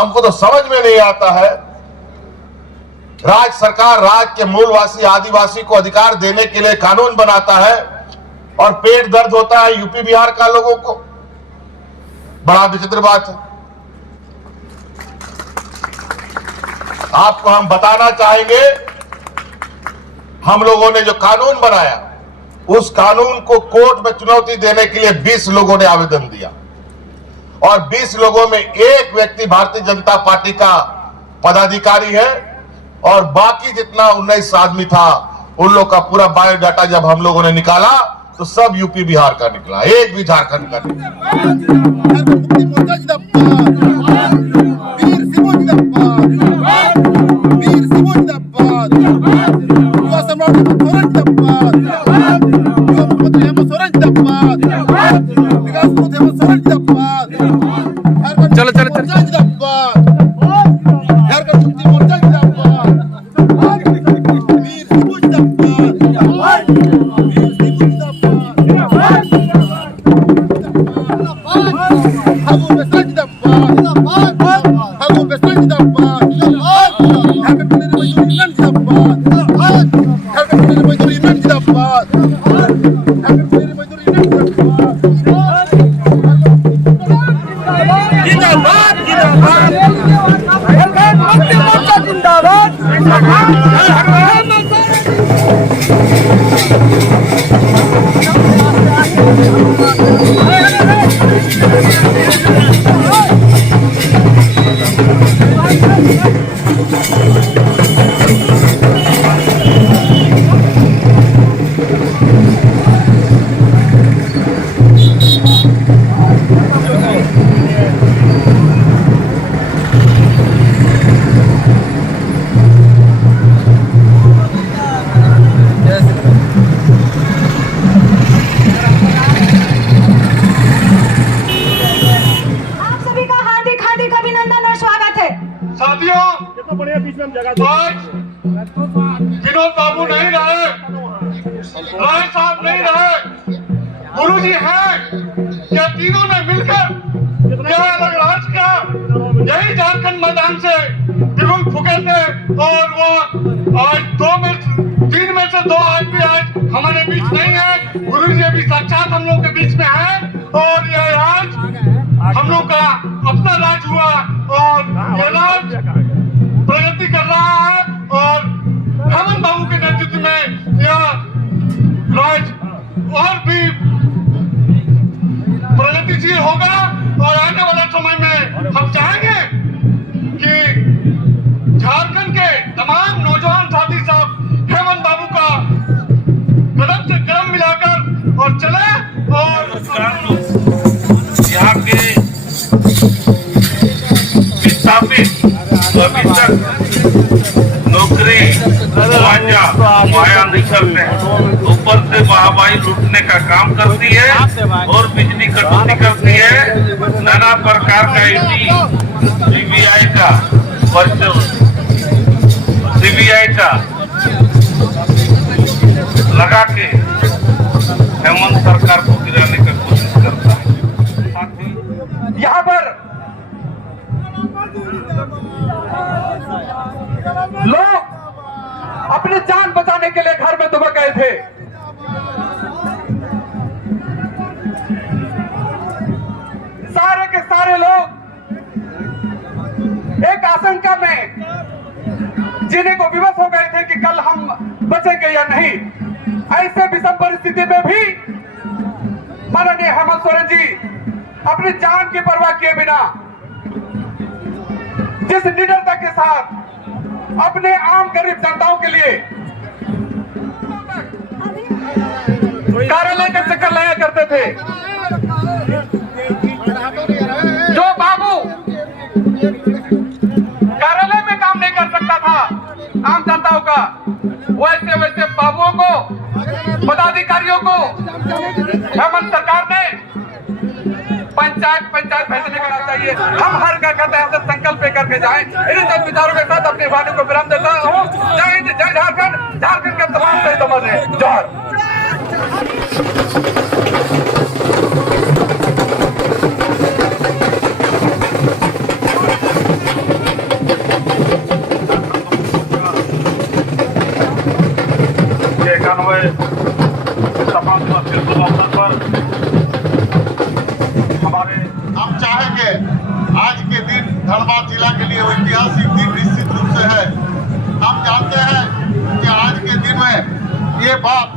हमको तो समझ में नहीं आता है। राज्य सरकार राज्य के मूलवासी आदिवासी को अधिकार देने के लिए कानून बनाता है और पेट दर्द होता है यूपी बिहार का लोगों को। बड़ा विचित्र बात है। आपको हम बताना चाहेंगे, हम लोगों ने जो कानून बनाया उस कानून को कोर्ट में चुनौती देने के लिए 20 लोगों ने आवेदन दिया और 20 लोगों में एक व्यक्ति भारतीय जनता पार्टी का पदाधिकारी है और बाकी जितना 19 आदमी था उन लोग का पूरा बायोडाटा जब हम लोगों ने निकाला तो सब यूपी बिहार का निकला, एक भी झारखंड का चलो चलो चलो विनोद बाबू नहीं रहे, राय साहब नहीं रहे, गुरुजी हैं, ये तीनों ने मिलकर यह अलग राज्य का यही झारखंड मैदान से बिगुल फूके थे और वो आज 3 में से 2 आदमी आज हमारे बीच नहीं है। गुरुजी अभी साक्षात हम लोग के बीच में है और यह राज हम लोग का अपना राज हुआ और यह राज प्रगति कर रहा है और हेमंत बाबू के नेतृत्व में यह राज और भी प्रगतिशील होगा और आने वाले समय में हम चाहेंगे कि झारखंड के तमाम नौजवान साथी साहब हेमंत बाबू का कदम से कदम मिलाकर और चले और यहाँ के विस्थापित अभी तक नौकरी मुहैया नहीं करते हैं, ऊपर से वाहवाही लूटने का काम करती है और बिजली कटौती करती है। नाना प्रकार का सीबीआई का लगा के हेमंत सरकार को गिराने का कोशिश करता है। यहाँ पर लोग अपनी जान बचाने के लिए घर में दुबक गए थे। सारे के सारे लोग एक आशंका में जीने को विवश हो गए थे कि कल हम बचेंगे या नहीं। ऐसे विषम परिस्थिति में भी माननीय हेमंत सोरेन जी अपनी जान की परवाह किए बिना जिस निडरता के साथ अपने आम गरीब जनताओं के लिए कार्यालय का चक्कर लाया करते थे, जो बाबू कार्यालय में काम नहीं कर सकता था आम जनताओं का, वैसे वैसे बाबुओं को पदाधिकारियों को हेमंत सरकार ने पंचायत भेजने करना चाहिए। हम हर घर का संकल्प करके जाएं। इन सब विचारों के साथ अपनी वाणी को विराम देता हूँ। जय हिंद, जय झारखंड। झारखंड के तमाम शहीदों में जोहार। आज के शुभ अवसर पर हमारे हम चाहेंगे आज के दिन धनबाद जिला के लिए ऐतिहासिक दिन निश्चित रूप से है। हम जानते हैं कि आज के दिन में ये बात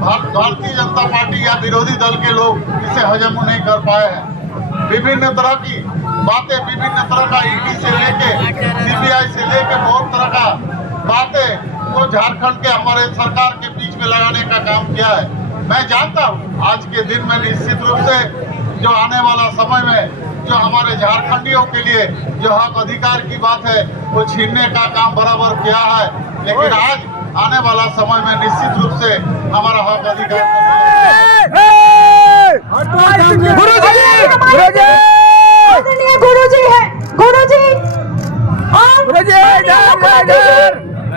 भारतीय जनता पार्टी या विरोधी दल के लोग इसे हजम नहीं कर पाए हैं। विभिन्न तरह की बातें, विभिन्न तरह का ईडी से लेके सीबीआई से लेके बहुत तरह का बातें वो झारखंड के हमारे सरकार के बीच में लगाने का काम किया है। मैं जानता हूँ आज के दिन में निश्चित रूप से जो आने वाला समय में जो हमारे झारखंडियों के लिए जो हक अधिकार की बात है वो छीनने का काम बराबर किया है, लेकिन आज आने वाला समय में निश्चित रूप से हमारा हक अधिकार गुरुजी है, गुरुजी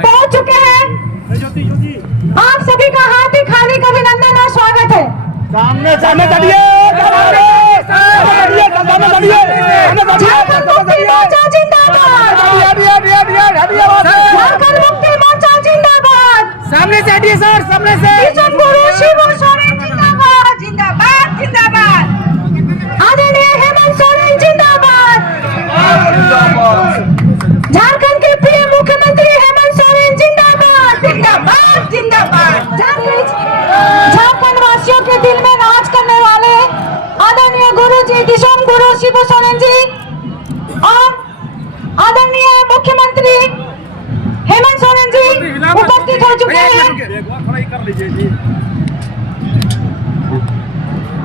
पहुंच चुके हैं। आप सभी का हार्दिक हार्दिक अभिनंदन और स्वागत है। सामने सामने झारखंड मुक्ति मोर्चा जिंदाबाद, झारखंड मुक्ति मोर्चा जिंदाबाद। सामने से हटिए सर, सामने से। किशन गुरु शिबू सोरेन जिंदाबाद, जिंदाबाद जिंदाबाद। आदरणीय हेमंत सोरेन जिंदाबाद। झारखंड के प्रिय मुख्यमंत्री हेमंत सोरेन जिंदाबाद, जिंदाबाद जिंदाबाद। झारखंड वासियों के दिल में राज करने वाले आदरणीय गुरु जी किशन गुरु शिबू सोरेन जी और आदरणीय मुख्यमंत्री हेमंत सोरेन जी उपस्थित हो चुके हैं।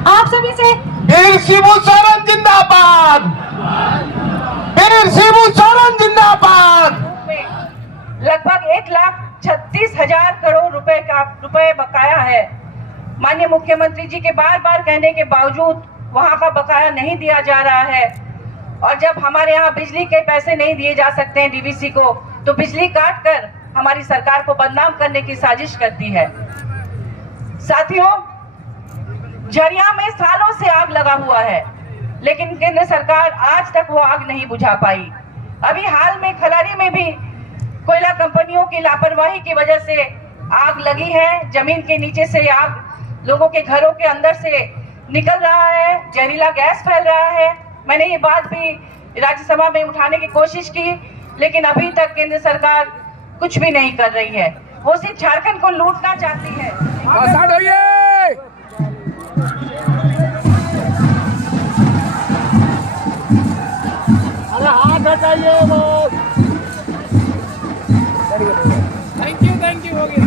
आप सभी से वीर शिबू सोरेन जिंदाबाद, वीर शिबू सोरेन जिंदाबाद। लगभग 1,36,000 करोड़ रुपए बकाया है। माननीय मुख्यमंत्री जी के बार बार कहने के बावजूद वहां का बकाया नहीं दिया जा रहा है। और जब हमारे यहाँ बिजली के पैसे नहीं दिए जा सकते हैं डीवीसी को, तो बिजली काट कर हमारी सरकार को बदनाम करने की साजिश करती है। साथियों, झरिया में सालों से आग लगा हुआ है, लेकिन केंद्र सरकार आज तक वो आग नहीं बुझा पाई। अभी हाल में खलारी में भी कोयला कंपनियों की लापरवाही की वजह से आग लगी है। जमीन के नीचे से आग लोगों के घरों के अंदर से निकल रहा है, जहरीला गैस फैल रहा है। मैंने ये बात भी राज्यसभा में उठाने की कोशिश की, लेकिन अभी तक केंद्र सरकार कुछ भी नहीं कर रही है। वो सिर्फ झारखंड को लूटना चाहती है। अरे हाथ हटाइए बस। थैंक यू हो गया।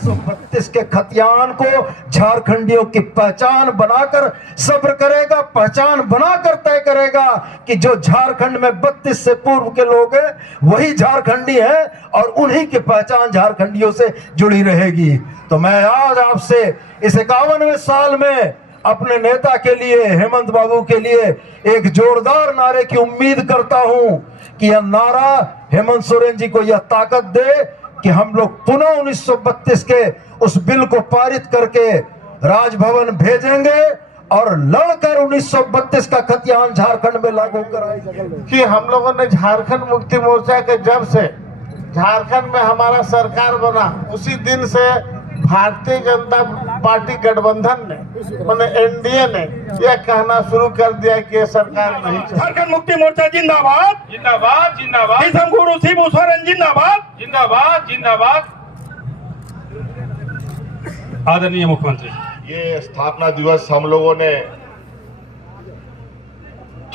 1932 के खतियान को झारखंडियों की पहचान बनाकर सब्र करेगा, पहचान बनाकर तय करेगा कि जो झारखंड में 32 से पूर्व के लोग हैं वही झारखंडी हैं और उन्हीं की पहचान झारखंडियों से जुड़ी रहेगी। तो मैं आज आपसे इस 51वें साल में अपने नेता के लिए, हेमंत बाबू के लिए एक जोरदार नारे की उम्मीद करता हूं कि यह नारा हेमंत सोरेन जी को यह ताकत दे कि हम लोग पुनः 1932 के उस बिल को पारित करके राजभवन भेजेंगे और लड़कर 1932 का खतियान झारखंड में लागू कराएंगे। कि हम लोगों ने झारखंड मुक्ति मोर्चा के जब से झारखंड में हमारा सरकार बना उसी दिन से भारतीय जनता पार्टी गठबंधन ने, मैंने एनडीए ने यह कहना शुरू कर दिया कि ये सरकार नहीं चाहिए। झारखंड मुक्ति मोर्चा जिंदाबाद, जिंदाबाद जिंदाबाद, किशन गुरु शिबू सोरेन जिंदाबाद, जिंदाबाद जिंदाबाद। आदरणीय मुख्यमंत्री, ये स्थापना दिवस हम लोगों ने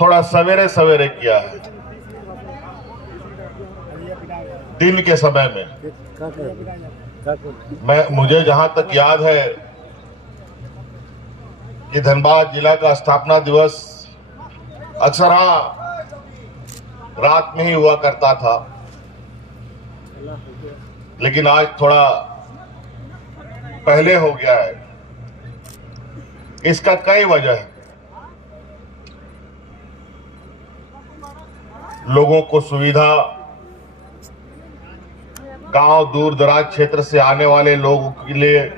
थोड़ा सवेरे सवेरे किया है, दिन के समय में। मुझे जहां तक याद है कि धनबाद जिला का स्थापना दिवस अक्सर रात में ही हुआ करता था, लेकिन आज थोड़ा पहले हो गया है। इसका कई वजह है। लोगों को सुविधा, गांव दूर दराज क्षेत्र से आने वाले लोगों के लिए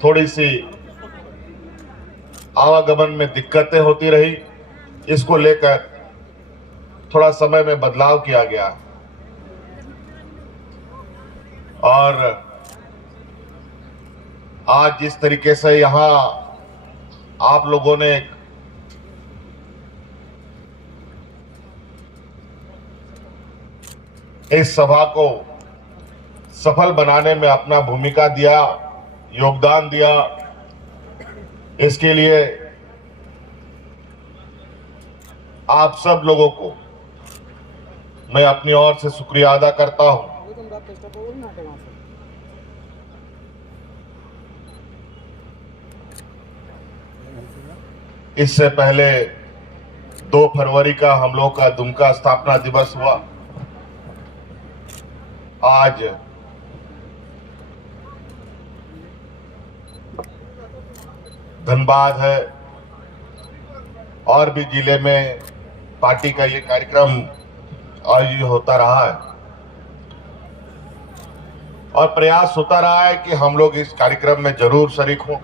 थोड़ी सी आवागमन में दिक्कतें होती रही, इसको लेकर थोड़ा समय में बदलाव किया गया और आज जिस तरीके से यहां आप लोगों ने इस सभा को सफल बनाने में अपना भूमिका दिया, योगदान दिया, इसके लिए आप सब लोगों को मैं अपनी ओर से शुक्रिया अदा करता हूं। इससे पहले 2 फरवरी का हम लोग का दुमका स्थापना दिवस हुआ। आज धनबाद है और भी जिले में पार्टी का ये कार्यक्रम आयोजित होता रहा है और प्रयास होता रहा है कि हम लोग इस कार्यक्रम में जरूर शरीक हों।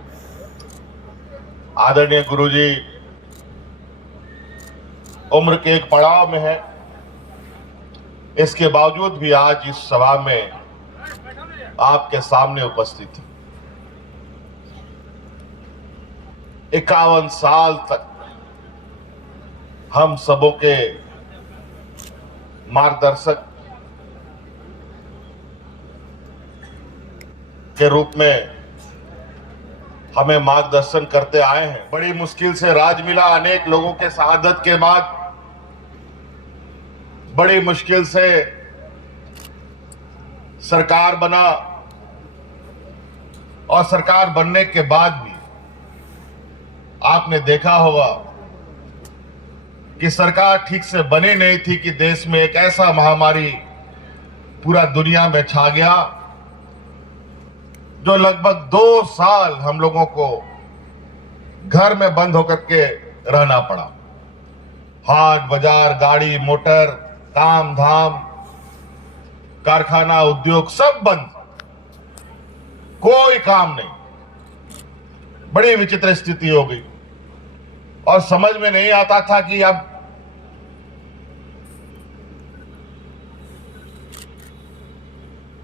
आदरणीय गुरुजी उम्र के एक पड़ाव में है, इसके बावजूद भी आज इस सभा में आपके सामने उपस्थित है। 51 साल तक हम सबों के मार्गदर्शक के रूप में हमें मार्गदर्शन करते आए हैं। बड़ी मुश्किल से राज मिला, अनेक लोगों के शहादत के बाद बड़ी मुश्किल से सरकार बना और सरकार बनने के बाद भी आपने देखा होगा कि सरकार ठीक से बनी नहीं थी कि देश में एक ऐसा महामारी पूरा दुनिया में छा गया जो लगभग 2 साल हम लोगों को घर में बंद होकर के रहना पड़ा। हाट बाजार, गाड़ी मोटर, काम धाम, कारखाना, उद्योग सब बंद, कोई काम नहीं। बड़ी विचित्र स्थिति हो गई और समझ में नहीं आता था कि अब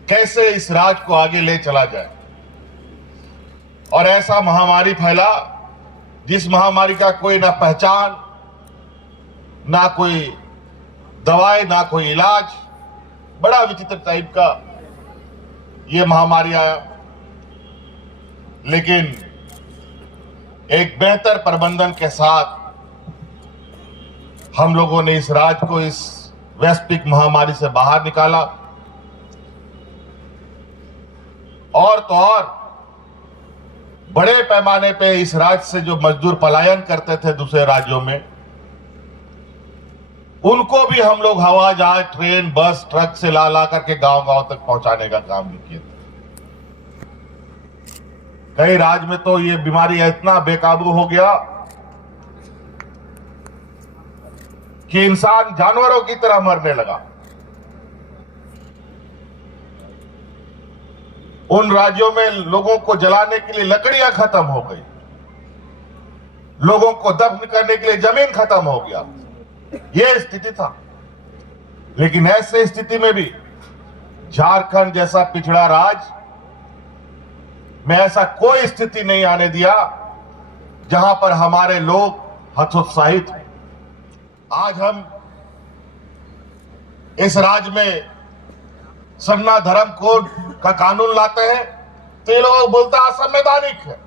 कैसे इस राज को आगे ले चला जाए। और ऐसा महामारी फैला जिस महामारी का कोई ना पहचान, ना कोई दवाई, ना कोई इलाज, बड़ा विचित्र टाइप का ये महामारी आया। लेकिन एक बेहतर प्रबंधन के साथ हम लोगों ने इस राज्य को इस वैश्विक महामारी से बाहर निकाला। और तो और बड़े पैमाने पे इस राज्य से जो मजदूर पलायन करते थे दूसरे राज्यों में, उनको भी हम लोग हवा जहाज, ट्रेन, बस, ट्रक से ला करके गांव-गांव तक पहुंचाने का काम भी किया था। कई राज्य में तो ये बीमारी इतना बेकाबू हो गया कि इंसान जानवरों की तरह मरने लगा। उन राज्यों में लोगों को जलाने के लिए लकड़ियां खत्म हो गई, लोगों को दफन करने के लिए जमीन खत्म हो गया। यह स्थिति था। लेकिन ऐसे स्थिति में भी झारखंड जैसा पिछड़ा राज्य में ऐसा कोई स्थिति नहीं आने दिया जहां पर हमारे लोग हतोत्साहित हैं। आज हम इस राज्य में सरना धर्म कोड का कानून लाते हैं तो ये लोग बोलते हैं असंवैधानिक है।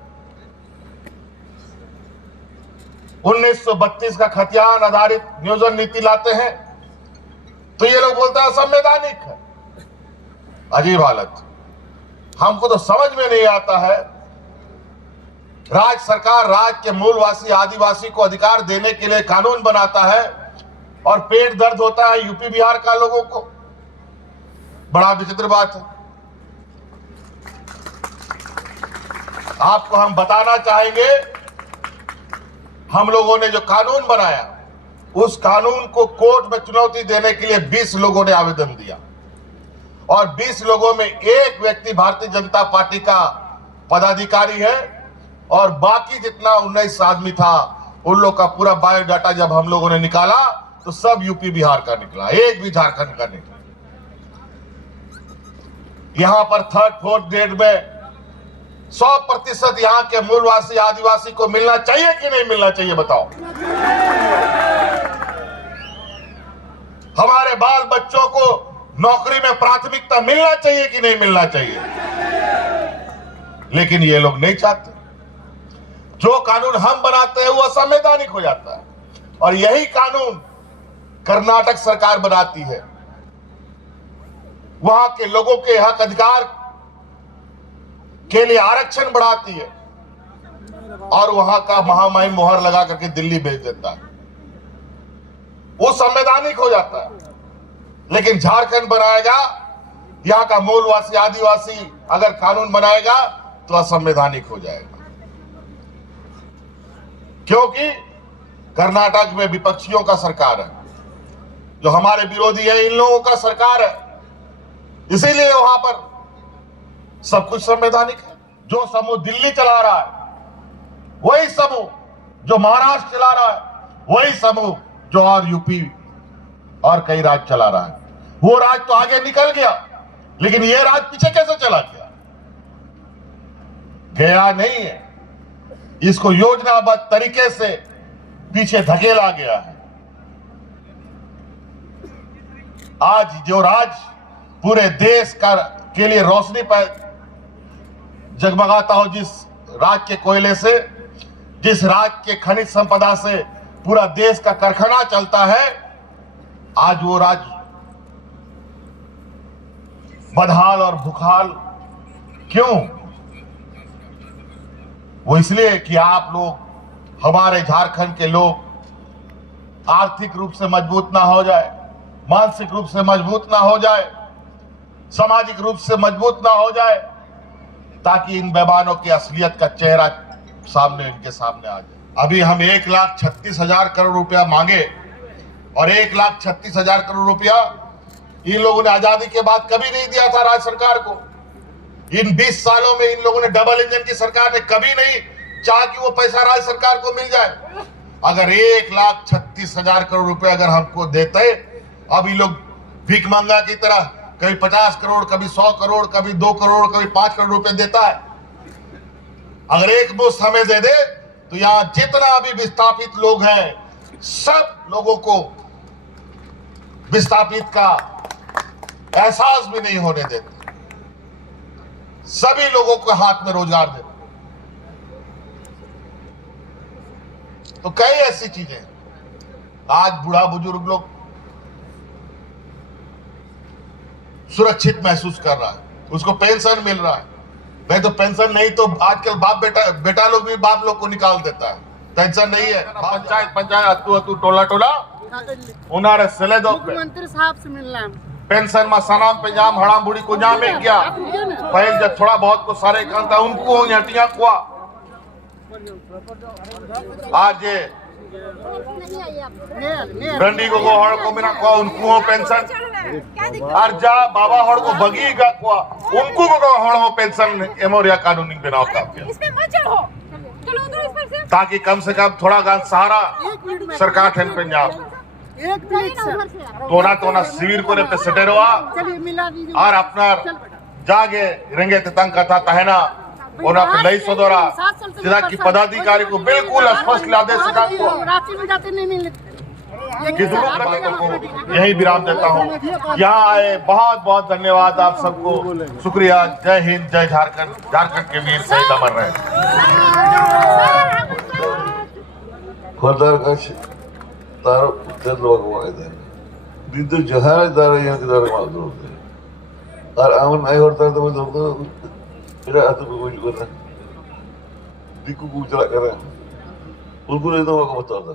1932 का खतियान आधारित नियोजन नीति लाते हैं तो ये लोग बोलते हैं असंवैधानिक है। अजीब हालत। हमको तो समझ में नहीं आता है। राज्य सरकार राज्य के मूलवासी आदिवासी को अधिकार देने के लिए कानून बनाता है और पेट दर्द होता है यूपी बिहार का लोगों को। बड़ा विचित्र बात है। आपको हम बताना चाहेंगे, हम लोगों ने जो कानून बनाया उस कानून को कोर्ट में चुनौती देने के लिए 20 लोगों ने आवेदन दिया और 20 लोगों में एक व्यक्ति भारतीय जनता पार्टी का पदाधिकारी है और बाकी जितना 19 आदमी था उन लोग का पूरा बायोडाटा जब हम लोगों ने निकाला तो सब यूपी बिहार का निकला, एक भी झारखंड का निकला। यहां पर 3rd 4th ग्रेड में 100% यहाँ के मूलवासी आदिवासी को मिलना चाहिए कि नहीं मिलना चाहिए, बताओ। हमारे बाल बच्चों को नौकरी में प्राथमिकता मिलना चाहिए कि नहीं मिलना चाहिए। लेकिन ये लोग नहीं चाहते। जो कानून हम बनाते हैं वो असंवैधानिक हो जाता है, और यही कानून कर्नाटक सरकार बनाती है। वहां के लोगों के हक अधिकार के लिए आरक्षण बढ़ाती है, और वहां का महामहिम मोहर लगा करके दिल्ली भेज देता है। वो संवैधानिक हो जाता है। लेकिन झारखंड बनाएगा, यहां का मूलवासी आदिवासी अगर कानून बनाएगा तो असंवैधानिक हो जाएगा, क्योंकि कर्नाटक में विपक्षियों का सरकार है, जो हमारे विरोधी है इन लोगों का सरकार है। इसीलिए वहां पर सब कुछ संवैधानिक है। जो समूह दिल्ली चला रहा है वही समूह जो महाराष्ट्र चला रहा है, वही समूह जो और यूपी और कई राज्य चला रहा है। वो राज्य तो आगे निकल गया, लेकिन ये राज्य पीछे कैसे चला गया? गया नहीं है, इसको योजनाबद्ध तरीके से पीछे धकेला गया है। आज जो राज्य पूरे देश के लिए रोशनी पर जगमगाता हो, जिस राज्य के कोयले से, जिस राज्य के खनिज संपदा से पूरा देश का कारखाना चलता है, आज वो राज्य बदहाल और भूखाल क्यों? वो इसलिए कि आप लोग, हमारे झारखंड के लोग आर्थिक रूप से मजबूत ना हो जाए, मानसिक रूप से मजबूत ना हो जाए, सामाजिक रूप से मजबूत ना हो जाए, ताकि इन बेईमानों की असलियत का चेहरा इनके सामने आ जाए। अभी हम 1,36,000 करोड़ रुपया मांगे, और 1,36,000 करोड़ रुपया इन लोगों ने आजादी के बाद कभी नहीं दिया था राज्य सरकार को। इन 20 सालों में इन लोगों ने, डबल इंजन की सरकार ने कभी नहीं चाहा कि वो पैसा राज्य सरकार को मिल जाए। अगर 1,36,000 करोड़ रुपए अगर हमको देते, अब ये लोग भीख मंगा की तरह कभी 50 करोड़, कभी 100 करोड़, कभी 2 करोड़, कभी 5 करोड़ रुपए देता है। अगर एक मुश्त हमें दे दे तो यहां जितना अभी विस्थापित लोग हैं, सब लोगों को विस्थापित का एहसास भी नहीं होने देते, सभी लोगों को हाथ में रोजगार देते। तो कई ऐसी चीजें आज बूढ़ा बुजुर्ग लोग सुरक्षित महसूस कर रहा है, उसको पेंशन मिल रहा है। नहीं तो पेंशन नहीं तो आजकल बाप बेटा लोग भी बाप लोग को निकाल देता है। पेंशन नहीं है, पंचायत अतु टोला उन्हारे सेले दो मुख्यमंत्री साहब से मिलना पेंशन में सनाम पंजाम हड़ाम बुढ़ी को जाम में क्या पहले जब थोड़ा बहुत को सारे करता उनको हटिया कुआ आज रंडी को हड़ को बिना कुआ उनको पेंशन और जा बाबा हड़ को बगीगा कुआ उनको को हड़ हो पेंशन एमोरिया कानूनी बनाओ का ताकि कम से कम थोड़ा गान सहारा सरकार ठन पंजाब तोना शिविर को पे सटेरवा और अपना जागे रंगे तंग कथा तहना और आप लई सदोरा जिला की पदाधिकारी को बिल्कुल स्पष्ट आदेश यही विराम देता हूँ। यहाँ आए बहुत बहुत धन्यवाद आप सबको, शुक्रिया। जय हिंद, जय झारखंड। झारखंड के वीर शहीद अमर रहे। तारो चंद्रबाबू दिद्दु जहार दारा यहाँ के दारा मालूम होते हैं और आमन नहीं होता तो मुझे तो मेरा हाथ में कोई करना दिक्कत कुछ चला कर रहा है उनको नहीं तो वो बताता